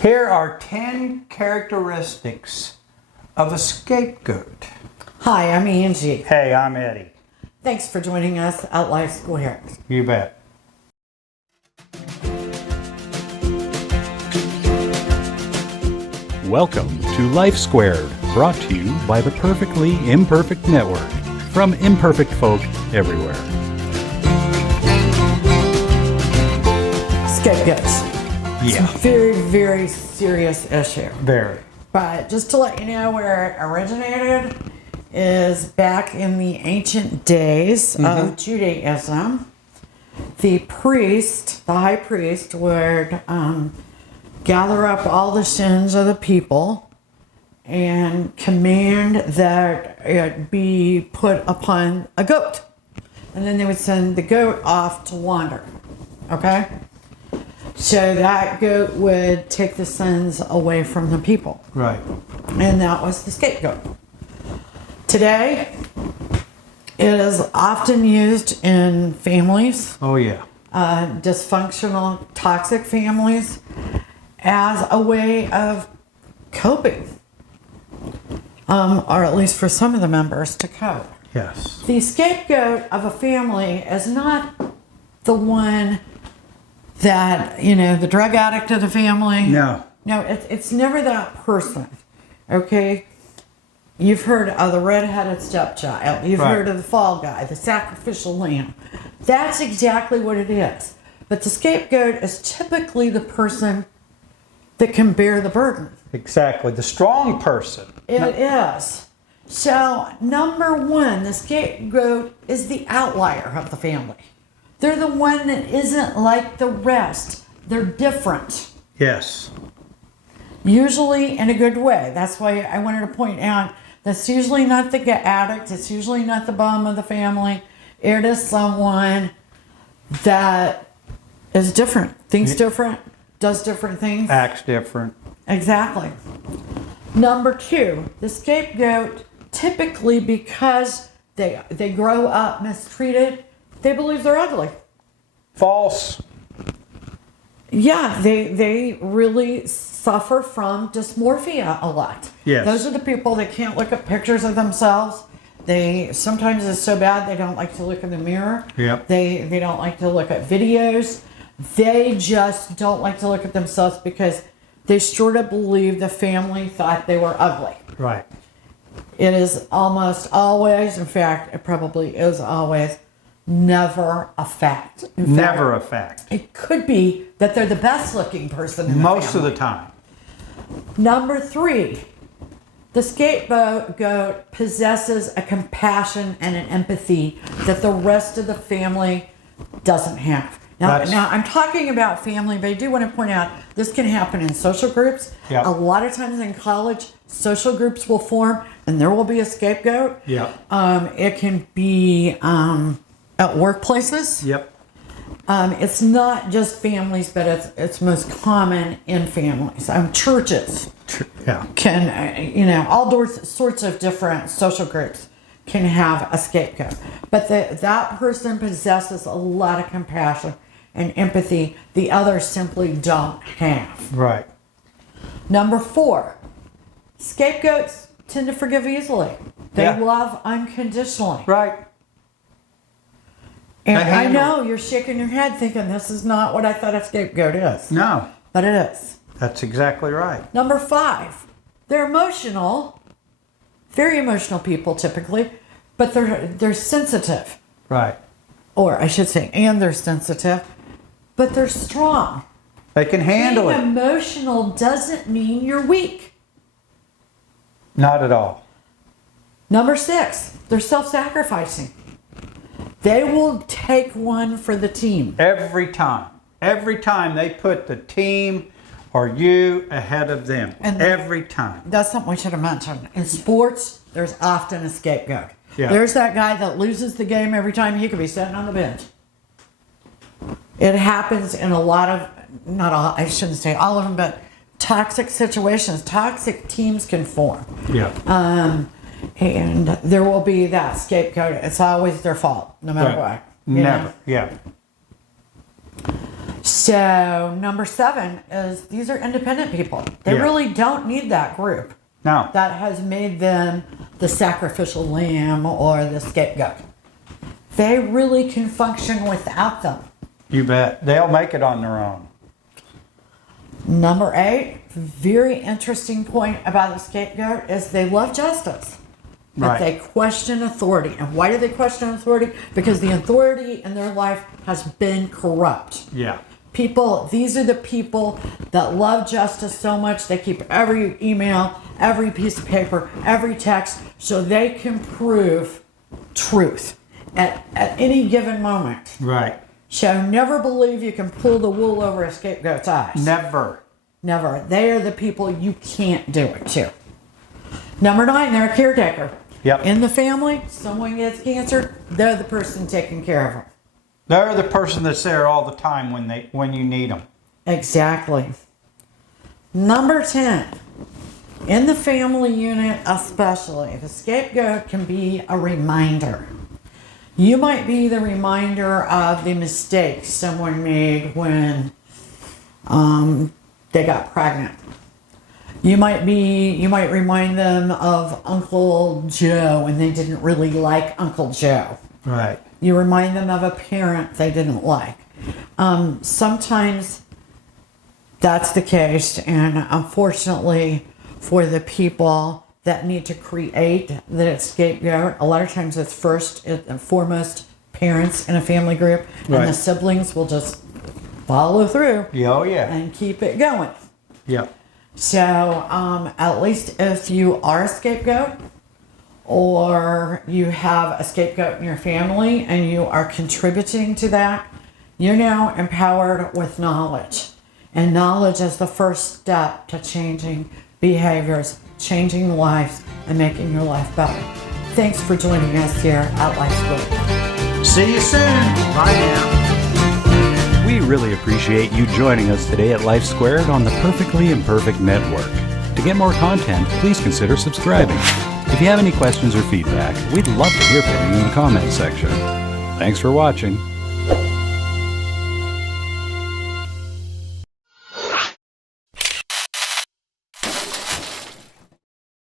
Here are 10 characteristics of a scapegoat. Hi, I'm Angie. Hey, I'm Eddie. Thanks for joining us at Outlier School here. You bet. Welcome to Life Squared, brought to you by the Perfectly Imperfect Network, from imperfect folk everywhere. Scapegoats. It's Yeah. a very, very serious issue. Very. But just to let you know where it originated is back in the ancient days of Judaism. The priest, the high priest, would gather up all the sins of the people and command that it be put upon a goat. And then they would send the goat off to wander. Okay? So that goat would take the sins away from the people. Right. And that was the scapegoat. Today, it is often used in families, Oh, yeah. dysfunctional, toxic families, as a way of coping. Or at least for some of the members to cope. Yes. The scapegoat of a family is not the one that, the drug addict of the family. No. No, it's never that person, okay? You've heard of the red-headed stepchild. You've Right. heard of the fall guy, the sacrificial lamb. That's exactly what it is. But the scapegoat is typically the person that can bear the burden. Exactly. The strong person. It is. So, number one, the scapegoat is the outlier of the family. They're the one that isn't like the rest. They're different. Yes. Usually in a good way. That's why I wanted to point out that's usually not the addict. It's usually not the bum of the family. It is someone that is different, thinks different, does different things. Acts different. Exactly. Number two, the scapegoat, typically because they grow up mistreated, they believe they're ugly. False. Yeah, they really suffer from dysmorphia a lot. Yes. Those are the people that can't look at pictures of themselves. They sometimes it's so bad they don't like to look in the mirror. Yep. They don't like to look at videos. They just don't like to look at themselves because they sort of believe the family thought they were ugly. Right. It is almost always, in fact, it probably is always, never a fact. In Never fact, a fact. it could be that they're the best looking person in the Most of family. the time. Number three, the scapegoat possesses a compassion and an empathy that the rest of the family doesn't have. Now, I'm talking about family, but I do want to point out this can happen in social groups. Yep. A lot of times in college, social groups will form and there will be a scapegoat. Yep. It can be at workplaces. Yep. It's not just families, but it's most common in families. Churches Yeah. can, all sorts of different social groups can have a scapegoat. But that person possesses a lot of compassion and empathy the others simply don't have. Right. Number four, scapegoats tend to forgive easily. They Yeah. love unconditionally. Right. And They I handle know you're shaking your head thinking this is not what I thought a scapegoat is. No. But it is. That's exactly right. Number five, they're emotional, very emotional people typically, but they're sensitive. Right. Or I should say, and they're sensitive, but they're strong. They can handle Being it. emotional doesn't mean you're weak. Not at all. Number six, they're self-sacrificing. They will take one for the team. Every time. Every time they put the team or you ahead of them. And Every time. That's something we should have mentioned. In sports, there's often a scapegoat. Yeah. There's that guy that loses the game every time. He could be sitting on the bench. It happens in a lot of, not all, I shouldn't say all of them, but toxic situations. Toxic teams can form. Yeah. And there will be that scapegoat. It's always their fault, no matter Right. what. you Never. know? Yeah. So number 7 is these are independent people. They Yeah. really don't need that group No. that has made them the sacrificial lamb or the scapegoat. They really can function without them. You bet. They'll make it on their own. Number 8, very interesting point about the scapegoat is they love justice. But Right. they question authority. And why do they question authority? Because the authority in their life has been corrupt. Yeah. These are the people that love justice so much they keep every email, every piece of paper, every text so they can prove truth at any given moment. Right. So never believe you can pull the wool over a scapegoat's eyes. Never. Never. They are the people you can't do it to. Number 9, they're a caretaker. Yep. In the family, someone gets cancer, they're the person taking care of them. They're the person that's there all the time when you need them. Exactly. Number 10, in the family unit especially, the scapegoat can be a reminder. You might be the reminder of the mistakes someone made when they got pregnant. You might remind them of Uncle Joe and they didn't really like Uncle Joe. Right. You remind them of a parent they didn't like. Sometimes that's the case, and unfortunately for the people that need to create the scapegoat, a lot of times it's first and foremost parents in a family group, and Right. the siblings will just follow through Yeah, oh yeah. and keep it going. Yep. So at least if you are a scapegoat, or you have a scapegoat in your family and you are contributing to that, you're now empowered with knowledge. And knowledge is the first step to changing behaviors, changing lives, and making your life better. Thanks for joining us here at Life Squared. See you soon. Bye now. We really appreciate you joining us today at Life Squared on the Perfectly Imperfect Network. To get more content, please consider subscribing. If you have any questions or feedback, we'd love to hear from you in the comments section. Thanks for watching.